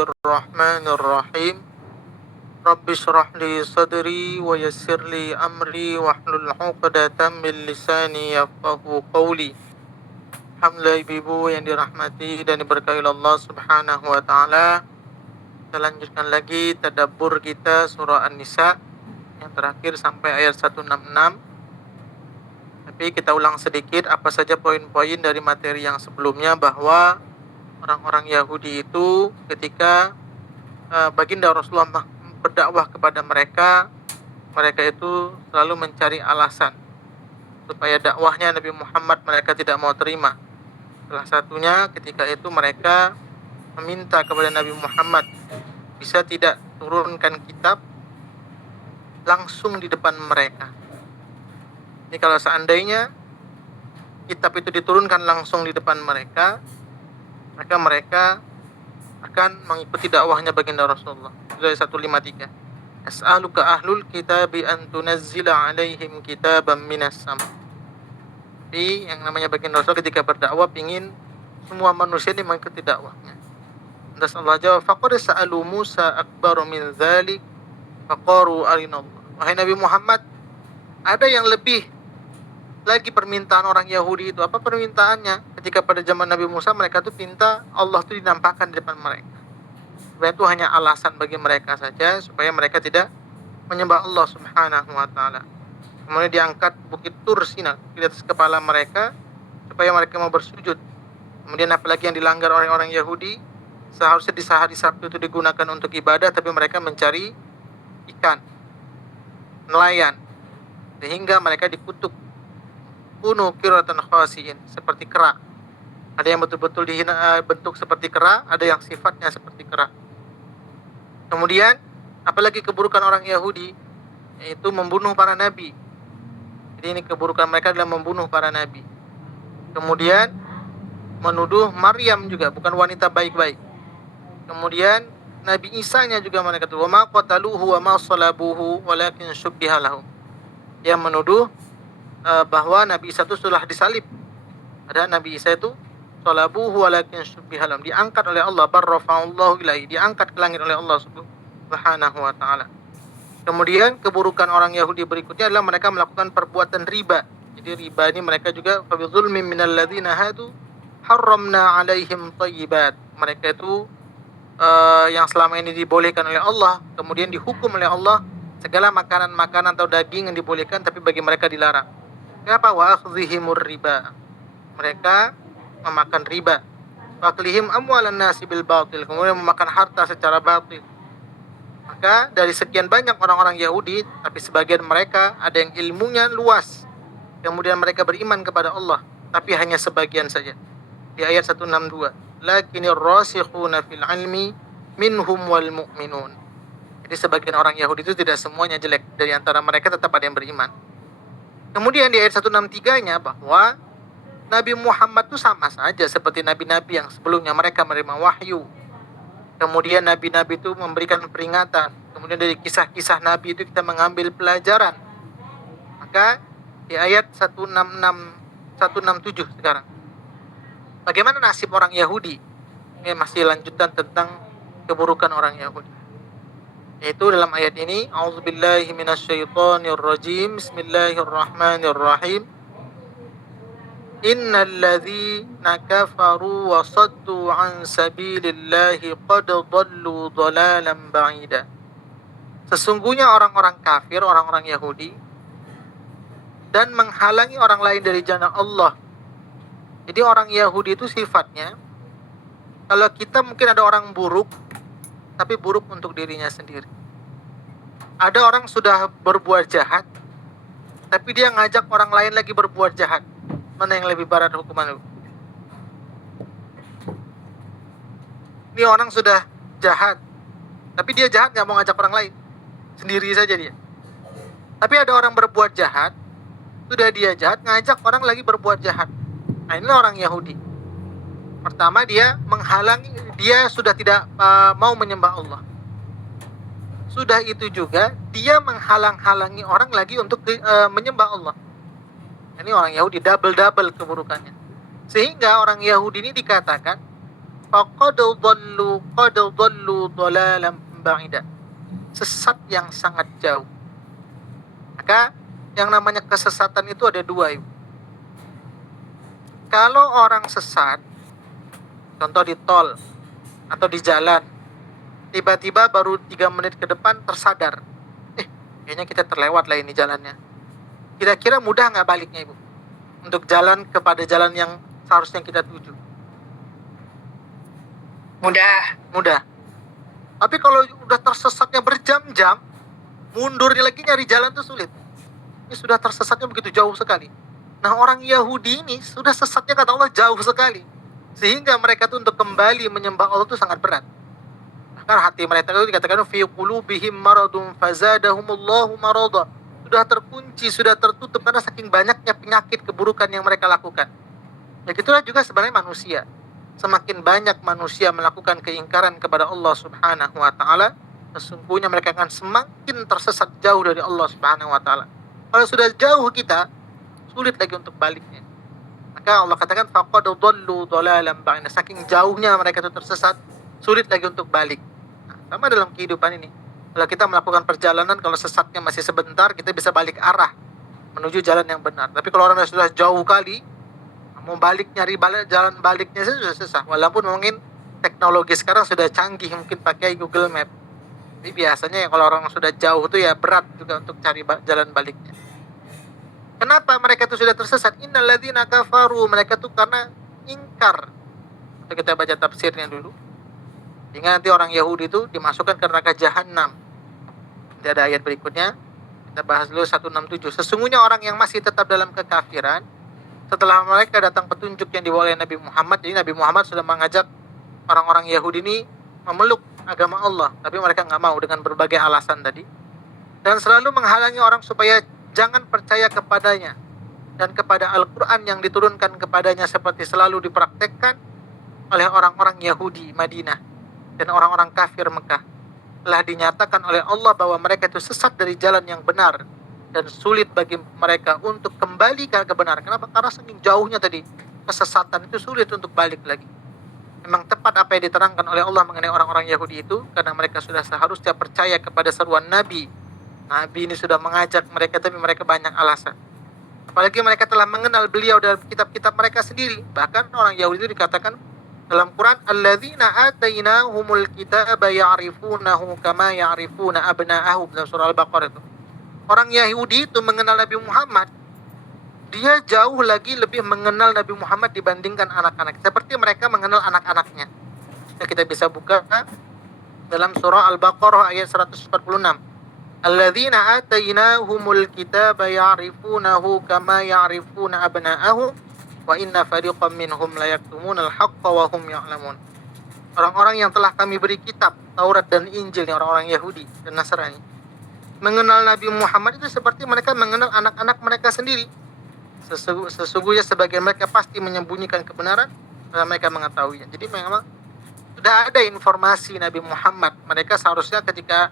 Bismillahirrahmanirrahim. Rabbi shrah li sadri wa yassir li amri wahlul 'uqdatam min lisani yafqahu qawli. Alhamdulillah ibu yang dirahmati dan diberkahi Allah Subhanahu wa taala. Kita lanjutkan lagi tadabbur kita surah An-Nisa yang terakhir sampai ayat 166. Tapi kita ulang sedikit apa saja poin-poin dari materi yang sebelumnya, bahwa orang-orang Yahudi itu ketika baginda Rasulullah berdakwah kepada mereka itu selalu mencari alasan supaya dakwahnya Nabi Muhammad mereka tidak mau terima. Salah satunya ketika itu mereka meminta kepada Nabi Muhammad bisa tidak turunkan kitab langsung di depan mereka. Ini kalau seandainya kitab itu diturunkan langsung di depan mereka, maka mereka akan mengikuti dakwahnya baginda Rasulullah. Dari 153. As'aluka ahlul kitabi an tunazzila alaihim kitaban minas sama. Jadi yang namanya baginda Rasul ketika berdakwah ingin semua manusia ini mengikuti dakwahnya. Dan Allah jawab, faqad sa'alu Musa akbaru min dzalik faqaru arinallah. Wahai Nabi Muhammad, ada yang lebih lagi permintaan orang Yahudi itu. Apa permintaannya? Ketika pada zaman Nabi Musa mereka tuh minta Allah tuh dinampakkan di depan mereka. Sebenarnya itu hanya alasan bagi mereka saja supaya mereka tidak menyembah Allah Subhanahu wa taala. Kemudian diangkat bukit Tur Sina di atas kepala mereka supaya mereka mau bersujud. Kemudian apalagi yang dilanggar oleh orang Yahudi, seharusnya di hari Sabtu itu digunakan untuk ibadah, tapi mereka mencari ikan, nelayan, sehingga mereka dikutuk. Kunu qiratan khasiin, seperti kera. Ada yang betul-betul bentuk seperti kera, ada yang sifatnya seperti kera. Kemudian apalagi keburukan orang Yahudi, yaitu membunuh para nabi. Jadi ini keburukan mereka adalah membunuh para nabi. Kemudian menuduh Maryam juga bukan wanita baik-baik. Kemudian Nabi Isa-nya juga mereka tuduh, wa ma qataluhu wa ma salabuhu walakin syubbiha lahum. Yang menuduh bahwa Nabi Isa itu sudah disalib. Ada Nabi Isa itu salabuhu walakin syubbiha lahum, diangkat oleh Allah, barrafa'allahu ilaihi, diangkat ke langit oleh Allah Subhanahu wa taala. Kemudian keburukan orang Yahudi berikutnya adalah mereka melakukan perbuatan riba. Jadi riba ini mereka juga fa bizulmin minal ladzina hadu harramna 'alaihim thayyibat. Mereka itu yang selama ini dibolehkan oleh Allah, kemudian dihukum oleh Allah segala makanan-makanan atau daging yang dibolehkan tapi bagi mereka dilarang. Kenapa? Wa akhdhihimur riba. Mereka memakan riba. Wa aklihim amwalan nasi bil batil. Kemudian memakan harta secara batil. Maka dari sekian banyak orang-orang Yahudi, tapi sebagian mereka ada yang ilmunya luas. Kemudian mereka beriman kepada Allah, tapi hanya sebagian saja. Di ayat 162. Lakinir rasikhuna fil ilmi minhum wal mu'minun. Jadi sebagian orang Yahudi itu tidak semuanya jelek. Dari antara mereka tetap ada yang beriman. Kemudian di ayat 163-nya bahwa Nabi Muhammad itu sama saja seperti nabi-nabi yang sebelumnya, mereka menerima wahyu. Kemudian nabi-nabi itu memberikan peringatan. Kemudian dari kisah-kisah nabi itu kita mengambil pelajaran. Maka di ayat 167 sekarang, bagaimana nasib orang Yahudi? Ini masih lanjutan tentang keburukan orang Yahudi. Yaitu dalam ayat ini, a'udzubillahi minasyaitonirrajim, bismillahirrahmanirrahim. Innal ladzina kafaru wa saddu an sabilillahi qad dhallu dhalalan ba'ida. Sesungguhnya orang-orang kafir, orang-orang Yahudi, dan menghalangi orang lain dari jalan Allah. Jadi orang Yahudi itu sifatnya, kalau kita mungkin ada orang buruk, tapi buruk untuk dirinya sendiri. Ada orang sudah berbuat jahat, tapi dia ngajak orang lain lagi berbuat jahat. Mana yang lebih berat hukuman itu? Ini orang sudah jahat, tapi dia jahat gak mau ngajak orang lain, sendiri saja dia. Tapi ada orang berbuat jahat, sudah dia jahat, ngajak orang lagi berbuat jahat. Nah, inilah orang Yahudi. Pertama, dia menghalangi, dia sudah tidak mau menyembah Allah. Sudah itu juga dia menghalang-halangi orang lagi untuk menyembah Allah. Ini orang Yahudi, double-double keburukannya. Sehingga orang Yahudi ini dikatakan qad dhallu dhalalan ba'ida. Sesat yang sangat jauh. Maka yang namanya kesesatan itu ada dua, Ibu. Kalau orang sesat, contoh di tol atau di jalan, tiba-tiba baru 3 menit ke depan tersadar, kayaknya kita terlewat lah ini jalannya. Kira-kira mudah nggak baliknya, Ibu? Untuk jalan kepada jalan yang seharusnya kita tuju. Mudah. Tapi kalau udah tersesatnya berjam-jam, mundurnya lagi nyari jalan itu sulit. Ini sudah tersesatnya begitu jauh sekali. Nah, orang Yahudi ini sudah sesatnya kata Allah jauh sekali. Sehingga mereka tuh untuk kembali menyembah Allah itu sangat berat. Bahkan hati mereka itu dikatakan fi qulubihim maradun fazadahumullahu marada. Sudah terkunci, sudah tertutup karena saking banyaknya penyakit keburukan yang mereka lakukan. Begitulah juga sebenarnya manusia. Semakin banyak manusia melakukan keingkaran kepada Allah Subhanahu wa taala, sesungguhnya mereka akan semakin tersesat jauh dari Allah Subhanahu wa taala. Kalau sudah jauh kita, sulit lagi untuk baliknya. Maka Allah katakan faqad dhallu dhalalan ba'ida. Saking jauhnya mereka itu tersesat, sulit lagi untuk balik. Nah, sama dalam kehidupan ini. Kalau kita melakukan perjalanan, kalau sesatnya masih sebentar, kita bisa balik arah menuju jalan yang benar. Tapi kalau orang sudah jauh kali, mau balik, nyari jalan baliknya sudah susah. Walaupun mungkin teknologi sekarang sudah canggih, mungkin pakai Google Map. Tapi biasanya kalau orang sudah jauh itu ya berat juga untuk cari jalan baliknya. Kenapa mereka itu sudah tersesat? Innal ladzina kafaru, mereka itu karena ingkar. Kita baca tafsirnya dulu. Hingga nanti orang Yahudi itu dimasukkan ke neraka Jahannam. Nanti ada ayat berikutnya. Kita bahas dulu 167. Sesungguhnya orang yang masih tetap dalam kekafiran, setelah mereka datang petunjuk yang dibawa oleh Nabi Muhammad, jadi Nabi Muhammad sudah mengajak orang-orang Yahudi ini memeluk agama Allah, tapi mereka nggak mau dengan berbagai alasan tadi, dan selalu menghalangi orang supaya jangan percaya kepadanya dan kepada Al-Quran yang diturunkan kepadanya seperti selalu dipraktekkan oleh orang-orang Yahudi Madinah dan orang-orang kafir Mekah. Telah dinyatakan oleh Allah bahwa mereka itu sesat dari jalan yang benar dan sulit bagi mereka untuk kembali ke kebenaran. Kenapa? Karena saking jauhnya tadi kesesatan itu sulit untuk balik lagi. Memang tepat apa yang diterangkan oleh Allah mengenai orang-orang Yahudi itu, karena mereka sudah seharusnya percaya kepada seruan Nabi. Nabi ini sudah mengajak mereka, tapi mereka banyak alasan. Apalagi mereka telah mengenal beliau dalam kitab-kitab mereka sendiri. Bahkan orang Yahudi itu dikatakan dalam Quran, alladzina atainahumul kitaba ya'rifunahu kama ya'rifuna abna'ahum, dalam surah Al-Baqarah itu. Orang Yahudi itu mengenal Nabi Muhammad, dia jauh lagi lebih mengenal Nabi Muhammad dibandingkan anak-anak. Seperti mereka mengenal anak-anaknya. Ya, kita bisa buka dalam surah Al-Baqarah ayat 146. Alladzina atainahumul kitaba ya'rifunahu kama ya'rifuna abna'ahum wa inna fariqam minhum la yaktumunal haqqa wa hum ya'lamun. Orang-orang yang telah kami beri kitab, Taurat dan Injil, orang-orang Yahudi dan Nasrani, mengenal Nabi Muhammad itu seperti mereka mengenal anak-anak mereka sendiri. Sesungguhnya sebagian mereka pasti menyembunyikan kebenaran karena mereka mengetahuinya. Jadi memang sudah ada informasi Nabi Muhammad. Mereka seharusnya ketika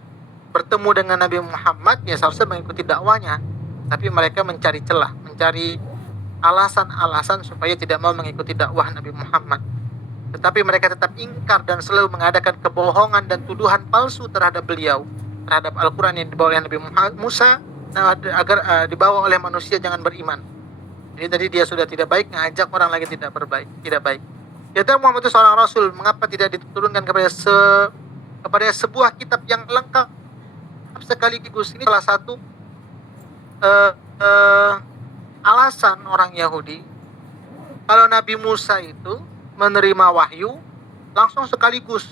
bertemu dengan Nabi Muhammad ya seharusnya mengikuti dakwanya. Tapi mereka mencari celah, mencari alasan-alasan supaya tidak mau mengikuti dakwah Nabi Muhammad. Tetapi mereka tetap ingkar dan selalu mengadakan kebohongan dan tuduhan palsu terhadap beliau, terhadap Al-Quran yang dibawa oleh Nabi Musa, agar dibawa oleh manusia jangan beriman. Jadi tadi dia sudah tidak baik, ngajak orang lagi tidak baik. Yaitu Muhammad itu seorang Rasul, mengapa tidak diturunkan kepada sebuah kitab yang lengkap sekaligus? Ini salah satu alasan orang Yahudi kalau Nabi Musa itu menerima wahyu langsung sekaligus.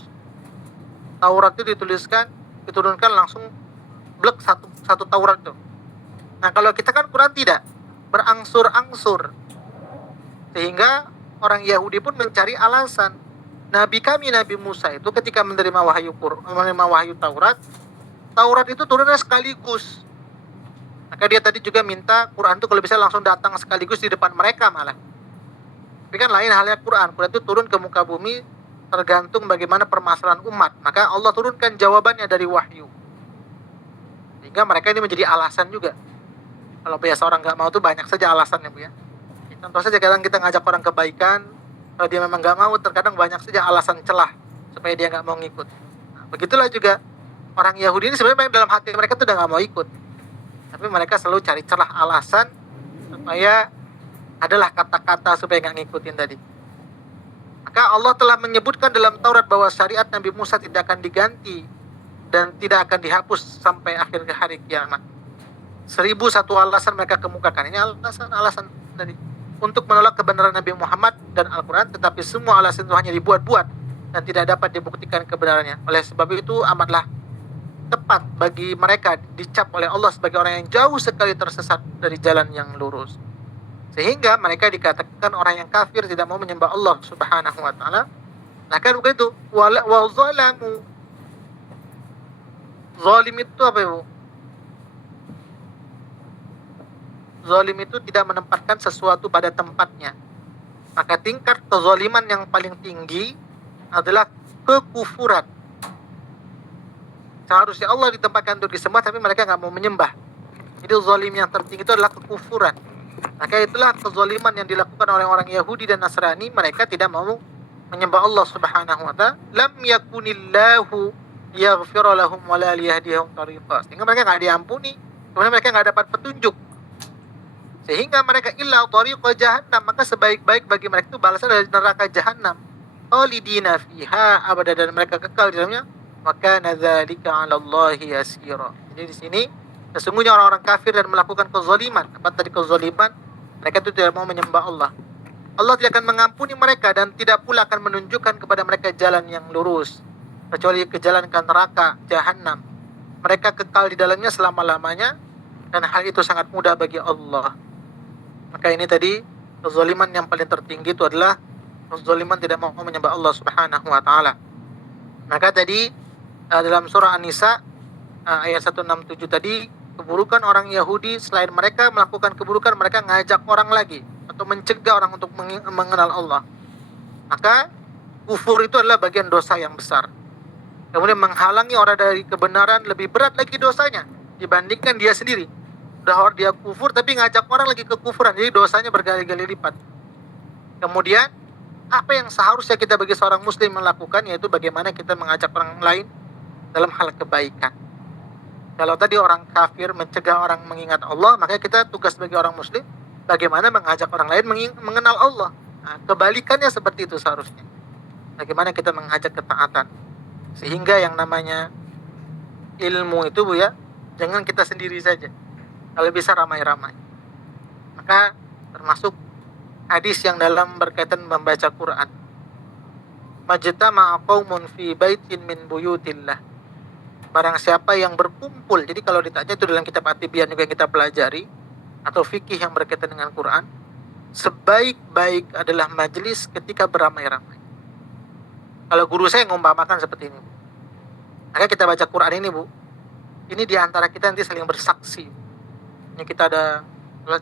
Taurat itu diturunkan langsung blek satu Taurat itu. Nah, kalau kita kan Quran tidak, berangsur-angsur. Sehingga orang Yahudi pun mencari alasan. Nabi kami Nabi Musa itu ketika menerima wahyu Taurat itu turunnya sekaligus. Maka dia tadi juga minta Quran itu kalau bisa langsung datang sekaligus di depan mereka malah. Tapi kan lain halnya Quran itu turun ke muka bumi tergantung bagaimana permasalahan umat. Maka Allah turunkan jawabannya dari wahyu. Sehingga mereka ini menjadi alasan juga. Kalau biasa orang nggak mau tuh banyak saja alasannya, Bu ya. Contoh saja kadang kita ngajak orang kebaikan, Kalau dia memang nggak mau, terkadang banyak saja alasan celah supaya dia nggak mau ngikut. Nah, begitulah juga orang Yahudi ini sebenarnya dalam hati mereka tuh udah nggak mau ikut, tapi mereka selalu cari celah alasan supaya adalah kata-kata supaya nggak ngikutin tadi. Maka Allah telah menyebutkan dalam Taurat bahwa syariat Nabi Musa tidak akan diganti dan tidak akan dihapus sampai akhir hari kiamat. 1001 alasan mereka kemukakan. Ini alasan tadi untuk menolak kebenaran Nabi Muhammad dan Al-Quran, tetapi semua alasan itu hanya dibuat-buat dan tidak dapat dibuktikan kebenarannya. Oleh sebab itu amatlah tepat bagi mereka dicap oleh Allah sebagai orang yang jauh sekali tersesat dari jalan yang lurus. Sehingga mereka dikatakan orang yang kafir, tidak mau menyembah Allah Subhanahu wa taala. Nah kan begitu. Wa zalamu. Zalim itu apa Ibu? Zalim itu tidak menempatkan sesuatu pada tempatnya. Maka tingkat kezaliman yang paling tinggi adalah kekufuran. Seharusnya Allah ditempatkan untuk disembah, tapi mereka nggak mau menyembah. Jadi zalim yang tertinggi itu adalah kekufuran. Maka itulah kezaliman yang dilakukan oleh orang Yahudi dan Nasrani. Mereka tidak mau menyembah Allah Subhanahu wa ta'ala. Lam yakunillahu yaghfira lahum wa la liyahdihum tariqa. Sehingga mereka nggak diampuni, kemudian mereka nggak dapat petunjuk. Sehingga mereka illa tariqa jahannam, maka sebaik-baik bagi mereka itu balasan dari neraka jahannam. Khalidina fiha abada, dan mereka kekal di dalamnya. Maka nadzalika 'ala Allahi yasira. Jadi di sini sesungguhnya orang-orang kafir dan melakukan kezaliman, apa tadi kezaliman, mereka itu tidak mau menyembah Allah. Allah tidak akan mengampuni mereka dan tidak pula akan menunjukkan kepada mereka jalan yang lurus, kecuali ke jalan ke neraka jahanam. Mereka kekal di dalamnya selama-lamanya, dan hal itu sangat mudah bagi Allah. Maka ini tadi kezaliman yang paling tertinggi itu adalah kezaliman tidak mau menyembah Allah Subhanahu wa taala. Maka tadi dalam surah An-Nisa ayat 167 tadi, keburukan orang Yahudi selain mereka melakukan keburukan, mereka ngajak orang lagi atau mencegah orang untuk mengenal Allah. Maka kufur itu adalah bagian dosa yang besar. Kemudian menghalangi orang dari kebenaran lebih berat lagi dosanya dibandingkan dia sendiri. Udah dia kufur tapi ngajak orang lagi ke kufuran, jadi dosanya berkali-kali lipat. Kemudian apa yang seharusnya kita bagi seorang muslim melakukan, yaitu bagaimana kita mengajak orang lain dalam hal kebaikan. Kalau tadi orang kafir mencegah orang mengingat Allah, maka kita tugas bagi orang muslim bagaimana mengajak orang lain mengenal Allah. Nah, kebalikannya seperti itu seharusnya. Bagaimana kita mengajak ketaatan. Sehingga yang namanya ilmu itu Bu ya, jangan kita sendiri saja. Kalau bisa ramai-ramai. Maka termasuk hadis yang dalam berkaitan membaca Quran. Majtama'a qaumun fi baitin min buyutillah. Barang siapa yang berkumpul, jadi kalau ditanya itu dalam kitab At-Tibyan juga yang kita pelajari, atau fikih yang berkaitan dengan Quran, sebaik-baik adalah majelis ketika beramai-ramai. Kalau guru saya ngumpamakan seperti ini, maka kita baca Quran ini Bu, ini diantara kita nanti saling bersaksi. Ini kita ada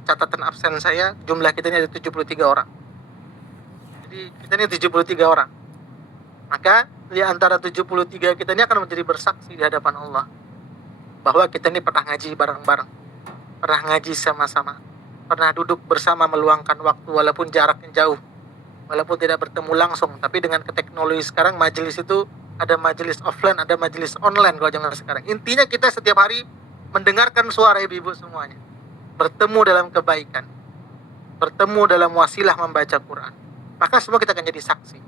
catatan absen saya, jumlah kita ini ada 73 orang. Jadi kita ini 73 orang. Maka di antara 73 kita ini akan menjadi bersaksi di hadapan Allah bahwa kita ini pernah ngaji bareng-bareng, pernah ngaji sama-sama, pernah duduk bersama meluangkan waktu walaupun jaraknya jauh, walaupun tidak bertemu langsung. Tapi dengan teknologi sekarang, majelis itu ada majelis offline, ada majelis online kalau zaman sekarang. Intinya kita setiap hari mendengarkan suara ibu-ibu semuanya, bertemu dalam kebaikan, bertemu dalam wasilah membaca Quran. Maka semua kita akan jadi saksi.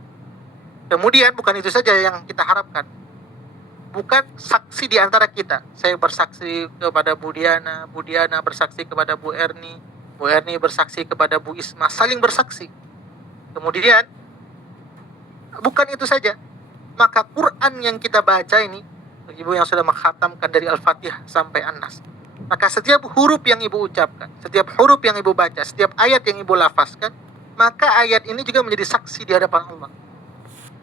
Kemudian bukan itu saja yang kita harapkan. Bukan saksi di antara kita. Saya bersaksi kepada Bu Diana, Bu Diana bersaksi kepada Bu Erni bersaksi kepada Bu Isma, saling bersaksi. Kemudian bukan itu saja. Maka Quran yang kita baca ini, ibu yang sudah mengkhatamkan dari Al-Fatihah sampai An-Nas, maka setiap huruf yang ibu ucapkan, setiap huruf yang ibu baca, setiap ayat yang ibu lafazkan, maka ayat ini juga menjadi saksi di hadapan Allah.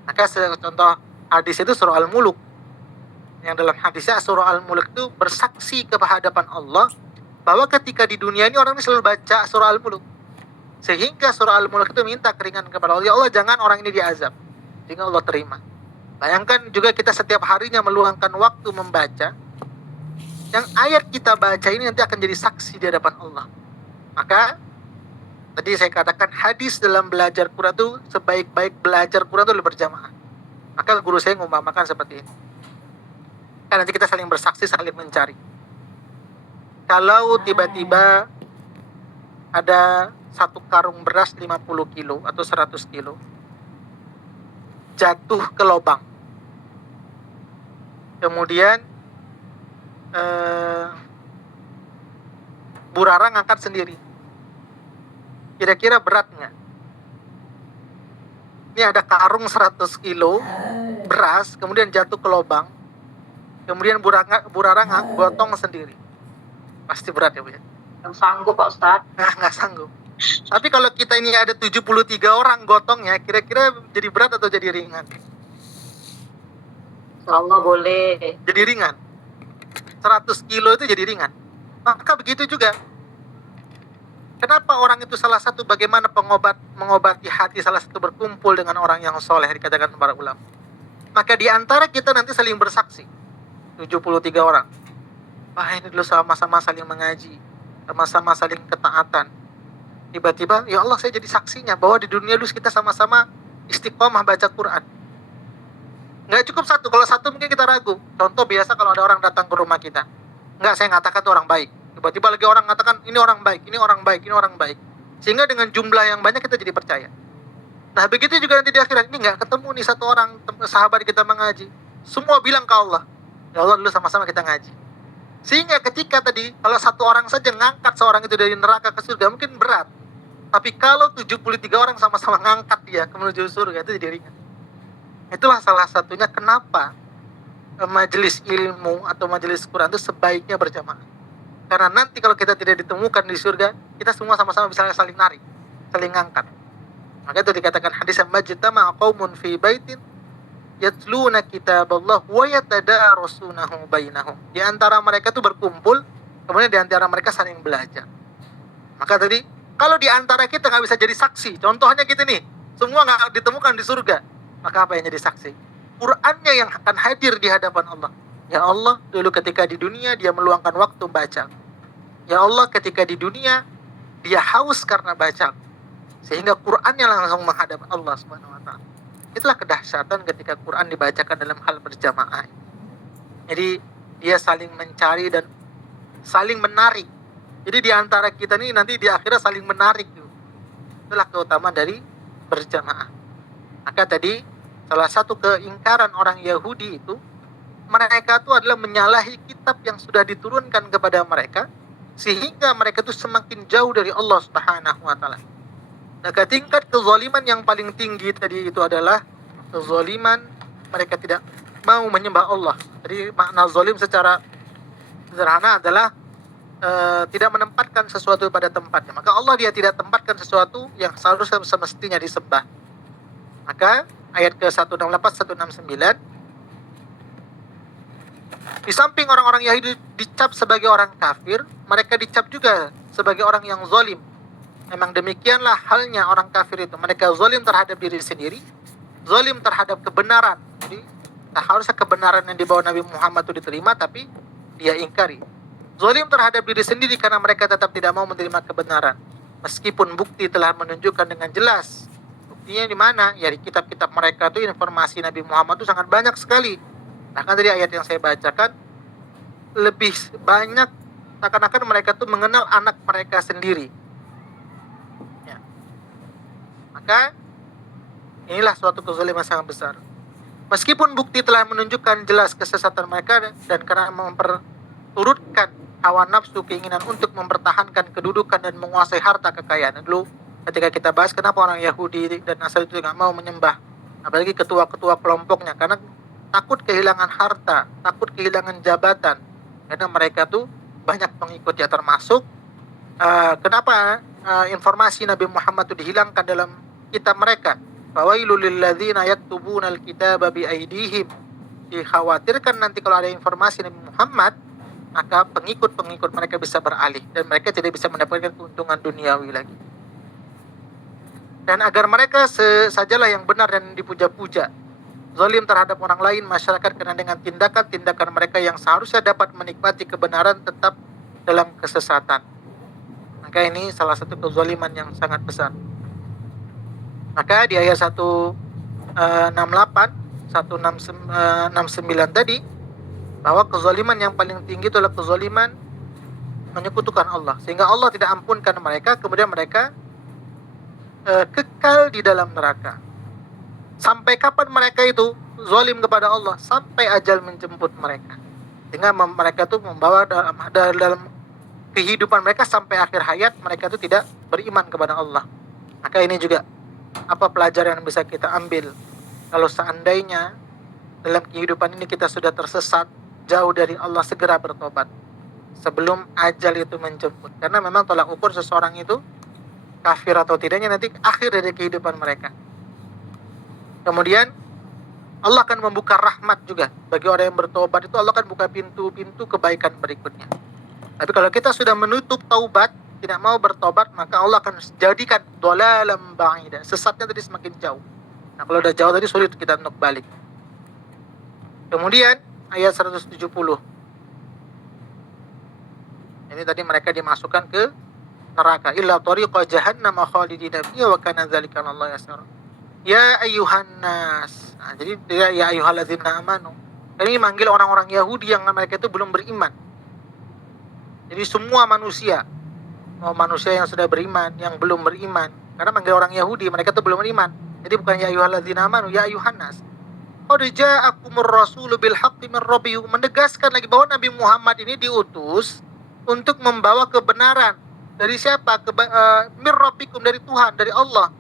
Maka contoh hadis itu surah Al-Muluk. Yang dalam hadisnya surah Al-Muluk itu bersaksi ke hadapan Allah bahwa ketika di dunia ini orang ini selalu baca surah Al-Muluk. Sehingga surah Al-Muluk itu minta keringanan kepada Allah. Ya Allah, jangan orang ini diazab. Sehingga Allah terima. Bayangkan juga kita setiap harinya meluangkan waktu membaca. Yang ayat kita baca ini nanti akan jadi saksi di hadapan Allah. Maka Tadi saya katakan hadis dalam belajar Quran itu sebaik-baik belajar Quran itu berjamaah. Maka guru saya mengumpamakan seperti ini. Kan nanti kita saling bersaksi, saling mencari. Kalau tiba-tiba ada satu karung beras 50 kilo atau 100 kilo jatuh ke lubang. Kemudian Burara ngangkat sendiri. Kira-kira berat nggak? Ini ada karung 100 kilo beras, kemudian jatuh ke lubang. Kemudian Burara gotong sendiri. Pasti berat ya Bu ya? Yang sanggup Pak Ustadz. Nggak sanggup. Tapi kalau kita ini ada 73 orang gotongnya, kira-kira jadi berat atau jadi ringan? Insyaallah boleh. Jadi ringan. 100 kilo itu jadi ringan. Maka begitu juga. Kenapa orang itu salah satu bagaimana mengobati hati salah satu berkumpul dengan orang yang soleh dikatakan para ulama. Maka di antara kita nanti saling bersaksi. 73 orang. Wah ini dulu sama-sama saling mengaji. Sama-sama saling ketaatan. Tiba-tiba ya Allah saya jadi saksinya bahwa di dunia dulu kita sama-sama istiqomah baca Quran. Nggak cukup satu, kalau satu mungkin kita ragu. Contoh biasa kalau ada orang datang ke rumah kita. Nggak, saya ngatakan itu orang baik. Tiba-tiba lagi orang ngatakan ini orang baik, ini orang baik, ini orang baik. Sehingga dengan jumlah yang banyak kita jadi percaya. Nah begitu juga nanti di akhirat, ini nggak ketemu nih satu orang sahabat kita mengaji. Semua bilang ke Allah, ya Allah dulu sama-sama kita ngaji. Sehingga ketika tadi, kalau satu orang saja ngangkat seorang itu dari neraka ke surga, mungkin berat. Tapi kalau 73 orang sama-sama ngangkat dia ke menuju surga, itu jadi ringan. Itulah salah satunya kenapa majelis ilmu atau majelis Quran itu sebaiknya berjamaah. Karena nanti kalau kita tidak ditemukan di surga, kita semua sama-sama bisa saling narik, saling ngangkat. Maka itu dikatakan hadis majtama'a qaumun fi baitin yatluna kitaballah wa yatadarasunahu bainahum. Di antara mereka itu berkumpul, kemudian di antara mereka saling belajar. Maka tadi kalau di antara kita nggak bisa jadi saksi, contohnya kita nih, semua nggak ditemukan di surga, maka apa yang jadi saksi? Qurannya yang akan hadir di hadapan Allah. Ya Allah, dulu ketika di dunia dia meluangkan waktu baca. Ya Allah, ketika di dunia dia haus karena baca. Sehingga Qurannya langsung menghadap Allah Subhanahu wa taala. Itulah kedahsyatan ketika Quran dibacakan dalam hal berjamaah. Jadi dia saling mencari dan saling menarik. Jadi di antara kita nih nanti di akhirat saling menarik. Itulah keutamaan dari berjamaah. Maka tadi salah satu keingkaran orang Yahudi itu, mereka itu adalah menyalahi kitab yang sudah diturunkan kepada mereka, sehingga mereka itu semakin jauh dari Allah Subhanahu wa taala. Maka tingkat kezaliman yang paling tinggi tadi itu adalah kezaliman mereka tidak mau menyembah Allah. Jadi makna zalim secara sederhana adalah tidak menempatkan sesuatu pada tempatnya. Maka Allah dia tidak tempatkan sesuatu yang seharusnya semestinya disembah. Maka ayat ke-168, 169, di samping orang-orang Yahudi dicap sebagai orang kafir, mereka dicap juga sebagai orang yang zalim. Memang demikianlah halnya orang kafir itu. Mereka zalim terhadap diri sendiri, zalim terhadap kebenaran. Jadi harusnya kebenaran yang dibawa Nabi Muhammad itu diterima, tapi dia ingkari. Zalim terhadap diri sendiri karena mereka tetap tidak mau menerima kebenaran, meskipun bukti telah menunjukkan dengan jelas. Buktinya di mana? Ya di kitab-kitab mereka itu informasi Nabi Muhammad itu sangat banyak sekali. Bahkan tadi ayat yang saya bacakan lebih banyak seakan-akan mereka tuh mengenal anak mereka sendiri. Ya. Maka inilah suatu kezaliman sangat besar. Meskipun bukti telah menunjukkan jelas kesesatan mereka dan karena memperturutkan hawa nafsu keinginan untuk mempertahankan kedudukan dan menguasai harta kekayaan. Dulu ketika kita bahas kenapa orang Yahudi dan Nasrani itu nggak mau menyembah, apalagi ketua-ketua kelompoknya, karena takut kehilangan harta, takut kehilangan jabatan, karena mereka tuh banyak pengikutnya, termasuk kenapa informasi Nabi Muhammad itu dihilangkan dalam kitab mereka. Fawailul lilladzina yaktubuna alkitaba biaidihim. Dikhawatirkan nanti kalau ada informasi Nabi Muhammad, maka pengikut-pengikut mereka bisa beralih dan mereka tidak bisa mendapatkan keuntungan duniawi lagi. Dan agar mereka sajalah yang benar dan dipuja-puja, zalim terhadap orang lain, masyarakat, karena dengan tindakan-tindakan mereka yang seharusnya dapat menikmati kebenaran tetap dalam kesesatan. Nah, Maka ini salah satu kezaliman yang sangat besar. Maka di ayat 168, 169 tadi, bahwa kezaliman yang paling tinggi itu adalah kezaliman menyekutukan Allah, sehingga Allah tidak ampunkan mereka, kemudian mereka kekal di dalam neraka. Sampai kapan mereka itu zalim kepada Allah? Sampai ajal menjemput mereka. Sehingga mereka itu membawa dalam kehidupan mereka sampai akhir hayat, mereka itu tidak beriman kepada Allah. Maka ini juga apa pelajaran yang bisa kita ambil kalau seandainya dalam kehidupan ini kita sudah tersesat jauh dari Allah, segera bertobat sebelum ajal itu menjemput. Karena memang tolak ukur seseorang itu kafir atau tidaknya nanti akhir dari kehidupan mereka. Kemudian Allah akan membuka rahmat juga bagi orang yang bertobat. Itu Allah akan buka pintu-pintu kebaikan berikutnya. Tapi kalau kita sudah menutup taubat, tidak mau bertobat, maka Allah akan jadikan dhalalan ba'ida, sesatnya tadi semakin jauh. Nah, kalau udah jauh tadi sulit kita untuk balik. Kemudian ayat 170. Ini tadi mereka dimasukkan ke neraka. Illa tariqa jahannam khalidina fiha wa kana dzalika 'ala Allah yasir. Ya ayyuhan nas. Nah, jadi ya ayyuhalladzina amanu. Ini manggil orang-orang Yahudi yang mereka itu belum beriman. Jadi semua manusia, mau manusia yang sudah beriman, yang belum beriman. Karena manggil orang Yahudi, mereka itu belum beriman. Jadi bukan ya ayyuhalladzina amanu, ya ayyuhan nas. Qad ja'akumur rasulu bil haqqi min rabbikum, menegaskan lagi bahwa Nabi Muhammad ini diutus untuk membawa kebenaran dari siapa? Mir rabbikum, dari Tuhan, dari Allah.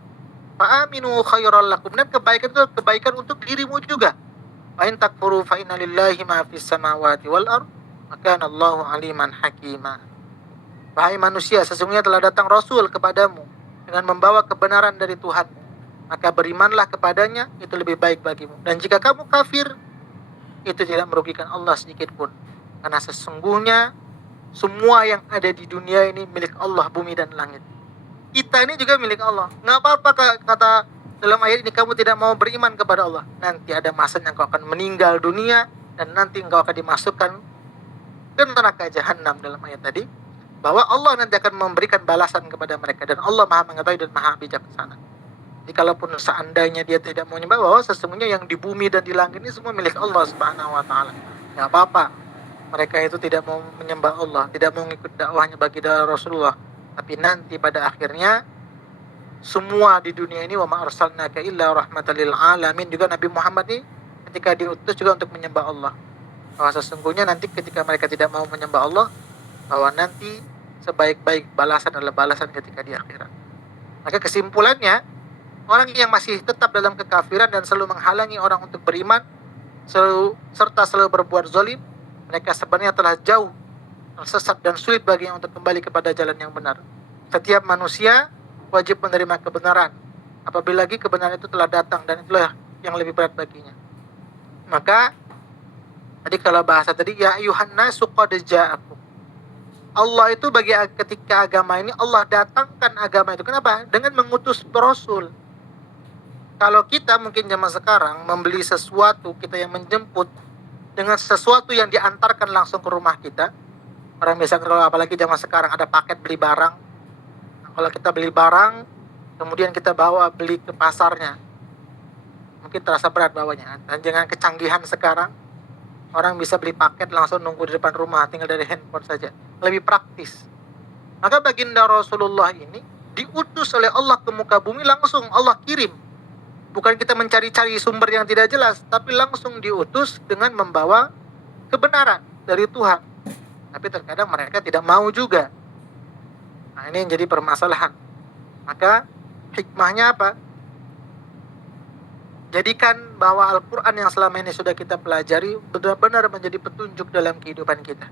Fa aminu khairal lakum, dan kebaikan itu kebaikan untuk dirimu juga. Wa in takfuru fa inna lillahi ma fis samawati wal ard, maka Allahu aliman hakima. Wahai manusia, sesungguhnya telah datang Rasul kepadamu dengan membawa kebenaran dari Tuhan. Maka berimanlah kepadanya, itu lebih baik bagimu. Dan jika kamu kafir, itu tidak merugikan Allah sedikit pun. Karena sesungguhnya semua yang ada di dunia ini milik Allah, bumi dan langit. Kita ini juga milik Allah. Nggak apa-apa kata dalam ayat ini kamu tidak mau beriman kepada Allah. Nanti ada masanya engkau akan meninggal dunia, dan nanti engkau akan dimasukkan ke neraka jahanam dalam ayat tadi. Bahwa Allah nanti akan memberikan balasan kepada mereka. Dan Allah maha mengetahui dan maha bijaksana. Jadi kalaupun seandainya dia tidak mau menyembah, bahwa sesungguhnya yang di bumi dan di langit ini semua milik Allah subhanahu wa ta'ala. Nggak apa-apa mereka itu tidak mau menyembah Allah, tidak mau mengikut dakwahnya bagi Rasulullah. Tapi nanti pada akhirnya semua di dunia ini, wa ma arsalnaka illa rahmatan lil alamin, juga Nabi Muhammad ini ketika diutus juga untuk menyembah Allah. Bahwa sesungguhnya nanti ketika mereka tidak mau menyembah Allah, bahwa nanti sebaik-baik balasan adalah balasan ketika di akhirat. Maka kesimpulannya, orang yang masih tetap dalam kekafiran dan selalu menghalangi orang untuk beriman, serta selalu berbuat zalim, mereka sebenarnya telah jauh tersesat dan sulit baginya untuk kembali kepada jalan yang benar. Setiap manusia wajib menerima kebenaran, apabila lagi kebenaran itu telah datang, dan itulah yang lebih berat baginya. Maka tadi kalau bahasa tadi, ya ayyuhan nasu qad ja'akum. Allah itu bagi ketika agama ini, Allah datangkan agama itu. Kenapa? Dengan mengutus Rasul. Kalau kita mungkin zaman sekarang membeli sesuatu, kita yang menjemput dengan sesuatu yang diantarkan langsung ke rumah kita. Orang biasa, kalau apalagi zaman sekarang ada paket beli barang. Nah, kalau kita beli barang, kemudian kita beli ke pasarnya, mungkin terasa berat bawanya. Dan dengan kecanggihan sekarang, orang bisa beli paket langsung nunggu di depan rumah, tinggal dari handphone saja. Lebih praktis. Maka baginda Rasulullah ini diutus oleh Allah ke muka bumi, langsung Allah kirim. Bukan kita mencari-cari sumber yang tidak jelas, tapi langsung diutus dengan membawa kebenaran dari Tuhan. Tapi terkadang mereka tidak mau juga. Nah, ini yang jadi permasalahan. Maka hikmahnya apa? Jadikan bahwa Al-Quran yang selama ini sudah kita pelajari benar-benar menjadi petunjuk dalam kehidupan kita.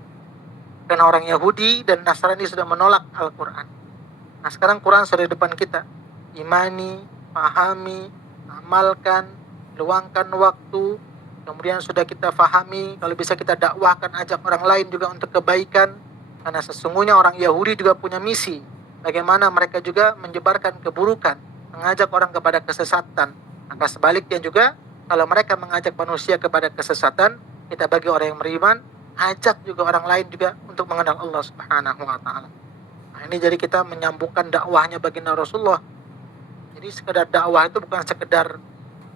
Karena orang Yahudi dan Nasrani sudah menolak Al-Quran. Nah, sekarang Quran sudah di depan kita. Imani, pahami, amalkan, luangkan waktu. Kemudian sudah kita fahami, kalau bisa kita dakwahkan, ajak orang lain juga untuk kebaikan. Karena sesungguhnya orang Yahudi juga punya misi. Bagaimana mereka juga menyebarkan keburukan, mengajak orang kepada kesesatan. Maka sebaliknya juga, kalau mereka mengajak manusia kepada kesesatan, kita bagi orang yang beriman, ajak juga orang lain juga untuk mengenal Allah subhanahu wa ta'ala. Nah, Ini jadi kita menyambungkan dakwahnya baginda Rasulullah. Jadi sekedar dakwah itu bukan sekedar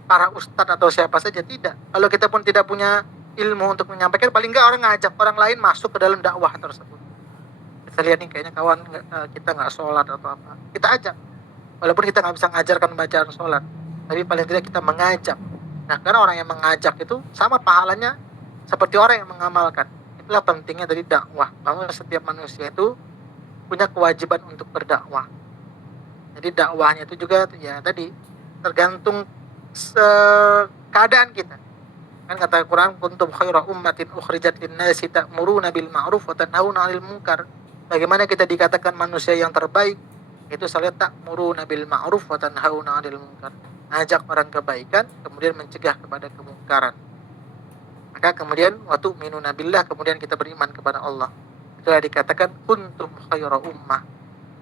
para ustadz atau siapa saja, tidak. Kalau kita pun tidak punya ilmu untuk menyampaikan, paling nggak orang ngajak orang lain masuk ke dalam dakwah tersebut. Kita lihat nih kayaknya kawan kita nggak sholat atau apa, kita ajak. Walaupun kita nggak bisa mengajarkan bacaan sholat, tapi paling tidak kita mengajak. Nah, karena orang yang mengajak itu sama pahalanya seperti orang yang mengamalkan. Itulah pentingnya dari dakwah, bahwa setiap manusia itu punya kewajiban untuk berdakwah. Jadi dakwahnya itu juga ya tadi tergantung keadaan kita. Kan kata Al-Quran, kuntum khaira ummatin ukhrijat linnasi ta'muruna bil ma'ruf wa tanhauna 'anil munkar. Bagaimana kita dikatakan manusia yang terbaik? Itu salah ta'muruna bil ma'ruf wa tanhauna 'anil munkar. Ajak orang kebaikan, kemudian mencegah kepada kemungkaran. Maka kemudian wa tu'minuna billah, kemudian kita beriman kepada Allah. Itulah dikatakan kuntum khaira ummah.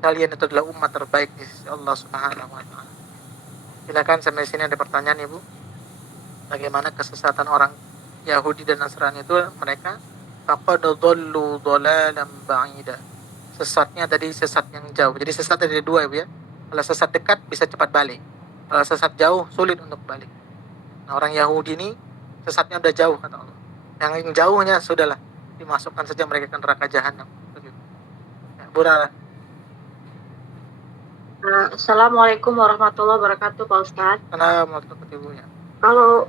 Kalian itu adalah umat terbaik di sisi Allah Subhanahu wa taala. Silakan sampai sini ada pertanyaan Ibu. Bagaimana kesesatan orang Yahudi dan Nasrani itu, mereka faqad dhallu dhalalan ba'ida. Sesatnya tadi sesat yang jauh. Jadi sesat ada dua Ibu ya. Kalau sesat dekat bisa cepat balik. Kalau sesat jauh sulit untuk balik. Nah, orang Yahudi ini sesatnya udah jauh kata Allah. Yang jauhnya sudahlah, dimasukkan saja mereka ke neraka jahanam. Ya, Bu Rara. Assalamualaikum warahmatullahi wabarakatuh Pak Ustadz. Assalamualaikum Ibu ya. Kalau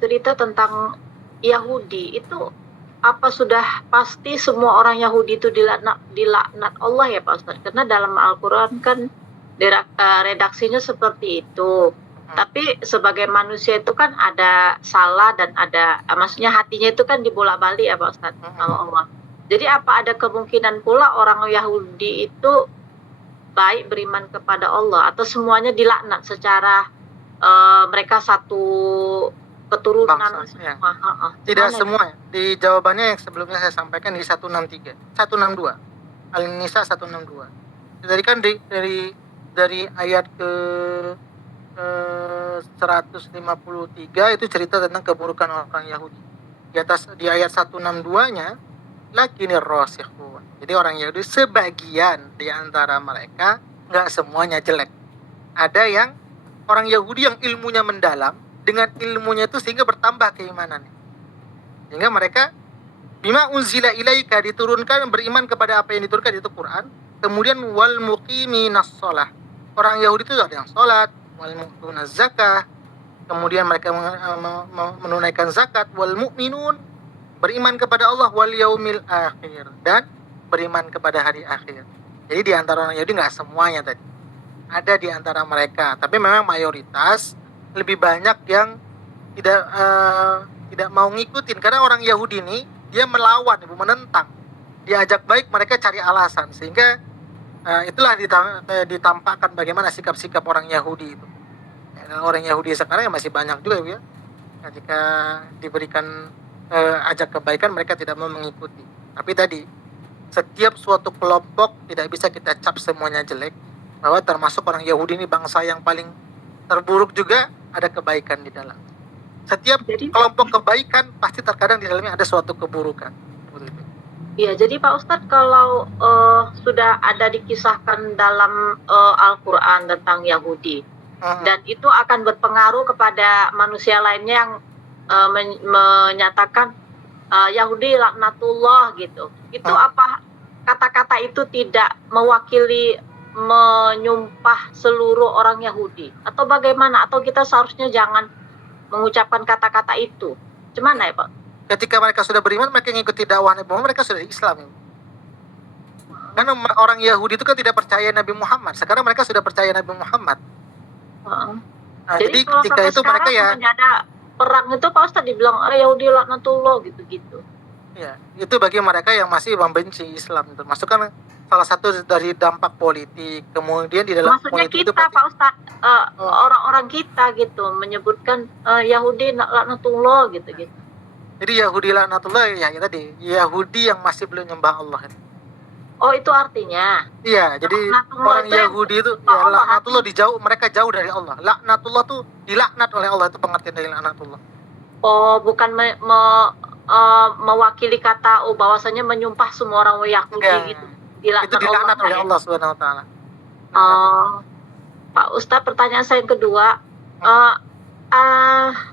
cerita tentang Yahudi itu, apa sudah pasti semua orang Yahudi itu dilaknat Allah ya Pak Ustadz? Karena dalam Al-Quran kan redaksinya seperti itu. Tapi sebagai manusia itu kan ada salah dan ada, maksudnya hatinya itu kan dibolak-balik ya Pak Ustadz sama Allah. Jadi apa ada kemungkinan pula orang Yahudi itu baik beriman kepada Allah, atau semuanya dilaknat secara mereka satu keturunan bangsa, ya. Tidak Gimana semua. Di jawabannya yang sebelumnya saya sampaikan di 162 Al-Nisa 162. Jadi kan dari ayat ke 153 itu cerita tentang keburukan orang Yahudi. Di ayat 162-nya lakinir rasikhun. Jadi orang Yahudi sebagian di antara mereka, enggak semuanya jelek. Ada yang orang Yahudi yang ilmunya mendalam, dengan ilmunya itu sehingga bertambah keimanannya. Sehingga mereka bima unzila ilaika, diturunkan, beriman kepada apa yang diturunkan, itu Quran. Kemudian wal muqiminas shalah. Orang Yahudi itu ada yang salat, wal mu'tunaz zakah. Kemudian mereka menunaikan zakat, wal mu'minun, beriman kepada Allah, wal yaumil akhir, dan beriman kepada hari akhir. Jadi di antara orang Yahudi nggak semuanya tadi. Ada di antara mereka, tapi memang mayoritas lebih banyak yang tidak mau ngikutin, karena orang Yahudi ini dia melawan, menentang. Diajak baik mereka cari alasan, sehingga itulah ditampakkan bagaimana sikap-sikap orang Yahudi itu. Orang Yahudi sekarang masih banyak juga ya. Nah, jika diberikan ajak kebaikan mereka tidak mau mengikuti. Tapi tadi setiap suatu kelompok tidak bisa kita cap semuanya jelek, bahwa termasuk orang Yahudi ini bangsa yang paling terburuk juga ada kebaikan di dalam. Setiap kelompok kebaikan pasti terkadang di dalamnya ada suatu keburukan. Iya, jadi Pak Ustadz, kalau sudah ada dikisahkan dalam Al-Quran tentang Yahudi, dan itu akan berpengaruh kepada manusia lainnya yang menyatakan Yahudi laknatullah gitu. Itu apa kata-kata itu tidak mewakili menyumpah seluruh orang Yahudi? Atau bagaimana? Atau kita seharusnya jangan mengucapkan kata-kata itu? Gimana ya Pak? Ketika mereka sudah beriman, mereka mengikuti dakwah Nabi Muhammad, mereka sudah Islam. Karena orang Yahudi itu kan tidak percaya Nabi Muhammad. Sekarang mereka sudah percaya Nabi Muhammad. Nah, jadi ketika itu mereka ya ada perang itu Pak Ustadz dibilang Yahudi laknatullah gitu-gitu. Ya, itu bagi mereka yang masih membenci Islam, termasuk kan salah satu dari dampak politik. Kemudian di dalam maksudnya politik kita itu Pak Ustadz, orang-orang kita gitu menyebutkan Yahudi laknatullah gitu-gitu. Jadi Yahudi laknatullah ya tadi Yahudi yang masih belum nyembah Allah. Oh, itu artinya. Iya, jadi orang Yahudi itu ya laknatullah mereka jauh dari Allah. Laknatullah tuh dilaknat oleh Allah, itu pengertian dari laknatullah. Oh, bukan mewakili kata bahwasanya menyumpah semua orang Yahudi gitu. Itu dilaknat oleh ya? Allah Subhanahu wa taala. Pak Ustadz, pertanyaan saya yang kedua,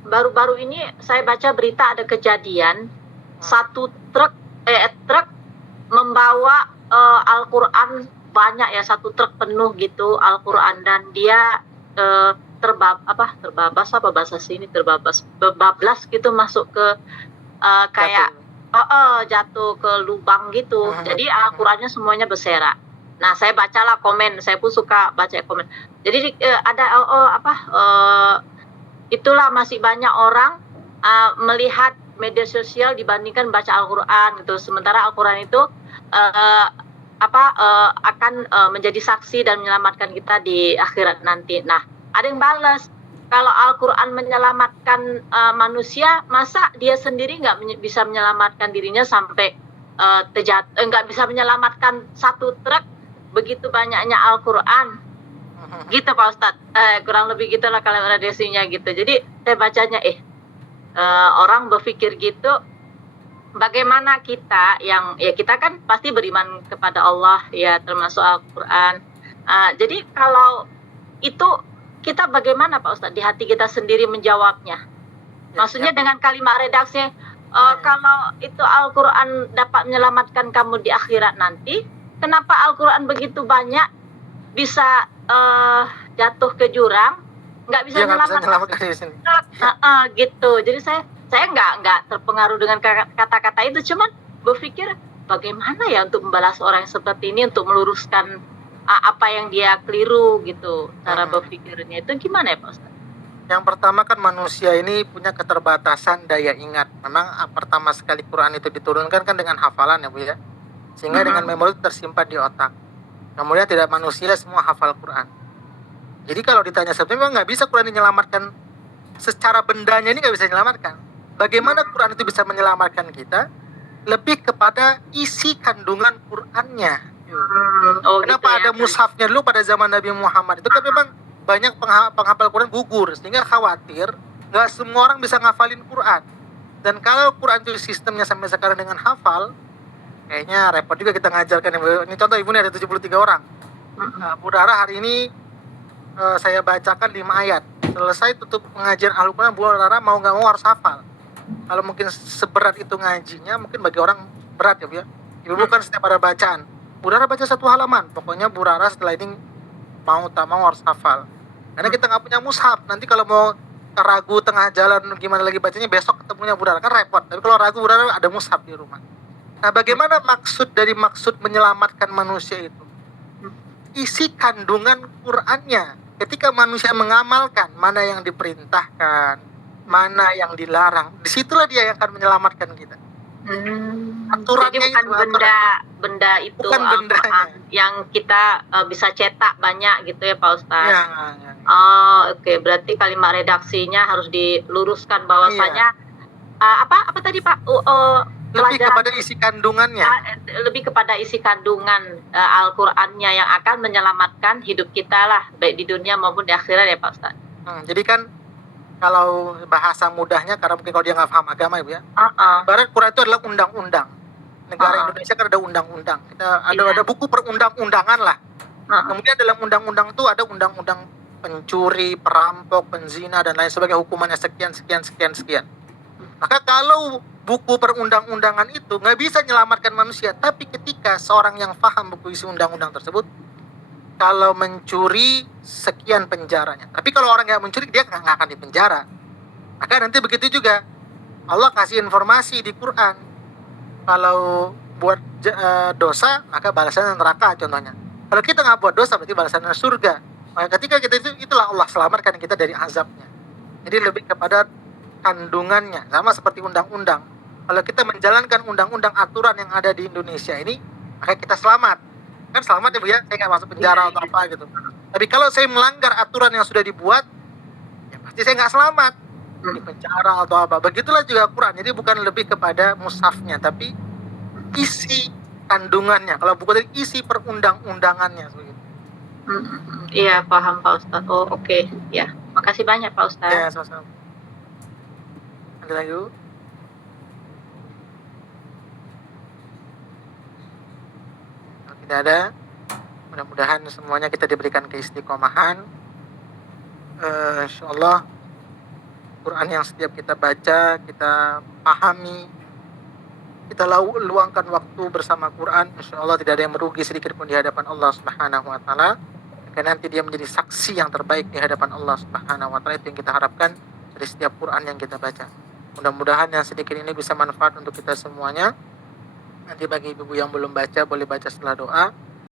baru-baru ini saya baca berita ada kejadian satu truk membawa Al-Quran banyak ya, satu truk penuh gitu Al-Quran, dan dia terbablas gitu, masuk ke kayak jatuh ke lubang gitu. Jadi Al-Qurannya semuanya berserak. Nah, saya bacalah komen, saya pun suka baca komen. Jadi ada itulah, masih banyak orang melihat media sosial dibandingkan baca Al-Quran gitu. Sementara Al-Quran itu akan menjadi saksi dan menyelamatkan kita di akhirat nanti. Nah, ada yang balas, kalau Al-Quran menyelamatkan manusia, masa dia sendiri nggak bisa menyelamatkan dirinya sampai nggak bisa menyelamatkan satu truk, begitu banyaknya Al-Quran. Gitu Pak Ustadz, kurang lebih gitulah kalau redaksinya gitu. Jadi saya bacanya orang berpikir gitu. Bagaimana kita yang kita kan pasti beriman kepada Allah ya, termasuk Al-Quran. Jadi kalau itu kita bagaimana Pak Ustadz di hati kita sendiri menjawabnya? Maksudnya dengan kalimat redaksi, kalau itu Al-Quran dapat menyelamatkan kamu di akhirat nanti, kenapa Al-Quran begitu banyak bisa jatuh ke jurang, nggak bisa menyelamatkan diri sendiri. Gitu. Jadi saya nggak terpengaruh dengan kata-kata itu, cuman berpikir bagaimana ya untuk membalas orang yang seperti ini, untuk meluruskan apa yang dia keliru gitu, cara berpikirnya itu gimana ya Pak Ustaz? Yang pertama kan manusia ini punya keterbatasan daya ingat. Memang pertama sekali Quran itu diturunkan kan dengan hafalan ya Bu ya, sehingga dengan memori tersimpan di otak. Kemudian tidak manusia semua hafal Quran. Jadi kalau ditanya sebenarnya memang nggak bisa Quran menyelamatkan secara bendanya, ini nggak bisa menyelamatkan. Bagaimana Quran itu bisa menyelamatkan kita? Lebih kepada isi kandungan Qurannya. Kenapa gitu ya? Ada mushafnya dulu pada zaman Nabi Muhammad itu kan memang banyak penghafal Quran gugur, sehingga khawatir nggak semua orang bisa ngafalin Quran. Dan kalau Quran itu sistemnya sampai sekarang dengan hafal, kayaknya repot juga kita ngajarkan. Ini contoh ibu ini ada 73 orang. Bu Rara hari ini saya bacakan 5 ayat. Selesai tutup pengajian Al-Quran, Bu Rara mau nggak mau harus hafal. Kalau mungkin seberat itu ngajinya, mungkin bagi orang berat ya Bu ya. Ibu bukan setiap ada bacaan. Bu Rara baca 1 halaman. Pokoknya Bu Rara setelah ini mau tak mau harus hafal. Karena kita nggak punya mushaf. Nanti kalau mau ragu tengah jalan gimana lagi bacanya, besok ketemunya Bu Rara, kan repot. Tapi kalau ragu, Bu Rara ada mushaf di rumah. Nah, bagaimana maksud menyelamatkan manusia itu? Isi kandungan Qur'annya. Ketika manusia mengamalkan mana yang diperintahkan, mana yang dilarang, disitulah dia yang akan menyelamatkan kita. Aturannya jadi bukan itu benda itu, bukan bendanya yang kita bisa cetak banyak gitu ya Pak Ustaz. Ya. Oke. Berarti kalimat redaksinya harus diluruskan bahwasanya apa tadi Pak? Lebih kepada isi kandungannya. Lebih kepada isi kandungan Al-Qur'annya yang akan menyelamatkan hidup kita lah, baik di dunia maupun di akhirat ya Pak Ustaz. Jadi kan kalau bahasa mudahnya, karena mungkin kalau dia nggak paham agama ya, Barat Quran itu adalah undang-undang. Negara Indonesia kan ada undang-undang. Kita ada buku perundang-undangan lah. Kemudian dalam undang-undang itu ada undang-undang pencuri, perampok, penzina dan lain sebagainya, hukumannya sekian. Maka kalau buku perundang-undangan itu nggak bisa menyelamatkan manusia, tapi ketika seorang yang paham buku isi undang-undang tersebut, kalau mencuri sekian penjaranya. Tapi kalau orang yang mencuri, dia nggak akan dipenjara. Maka nanti begitu juga Allah kasih informasi di Quran, kalau buat dosa maka balasannya neraka contohnya. Kalau kita nggak buat dosa berarti balasannya surga. Maka ketika kita itulah Allah selamatkan kita dari azabnya. Jadi lebih kepada kandungannya, sama seperti undang-undang. Kalau kita menjalankan undang-undang aturan yang ada di Indonesia ini, maka kita selamat. Kan selamat ya Bu ya, saya nggak masuk penjara atau apa gitu. Tapi kalau saya melanggar aturan yang sudah dibuat, ya pasti saya nggak selamat, di penjara atau apa. Begitulah juga Quran. Jadi bukan lebih kepada mushafnya, tapi isi kandungannya. Kalau bukan isi perundang-undangannya. Iya, paham Pak Ustadz. Oh oke. Ya, makasih banyak Pak Ustadz. Ya, sama-sama. Ada lagi? Oke. tidak ada. Mudah-mudahan semuanya kita diberikan keistiqomahan. Insyaallah Quran yang setiap kita baca, kita pahami, kita luangkan waktu bersama Quran, insyaallah tidak ada yang merugi sedikit pun di hadapan Allah Subhanahu wa taala. Karena nanti dia menjadi saksi yang terbaik di hadapan Allah Subhanahu wa taala. Itu yang kita harapkan dari setiap Quran yang kita baca. Mudah-mudahan yang sedikit ini bisa manfaat untuk kita semuanya. Nanti bagi ibu yang belum baca boleh baca setelah doa.